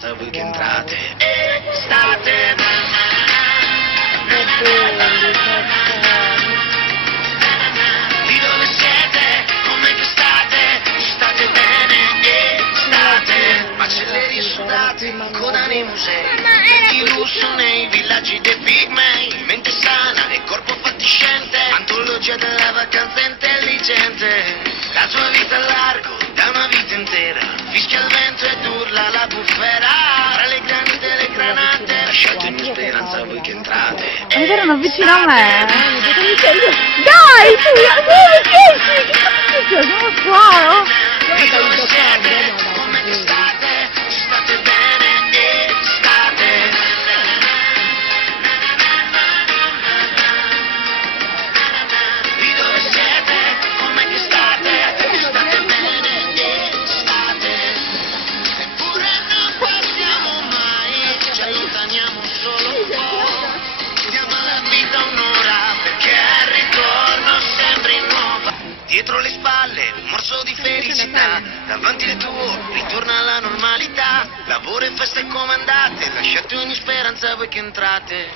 speranza voi che entrate e state. Di dove siete? Come che state? State bene e state. Macellerie sudate, in coda nei musei, di lusso nei villaggi dei pigmei, mente sana e corpo fatiscente, antologia della vacanza intelligente. La tua vita a largo da una vita intera, fischia il vento ed urla la bufera. Tra le granite e le granate, lasciate ogni speranza voi che entrate. Ed erano vicino a me. Dai, tu, che cazzo, sono qua. Di dove siete? Come che state? State bene e state. Di dove siete? Come che state? State bene e state. Eppure non passiamo mai, ci allontaniamo solo un po'. Diamo alla vita un'ora perché al ritorno sembri nuova. Dietro le spalle un morso di felicità, davanti al tuo ritorna alla normalità. Lavoro e feste comandate, lasciate ogni speranza voi che entrate.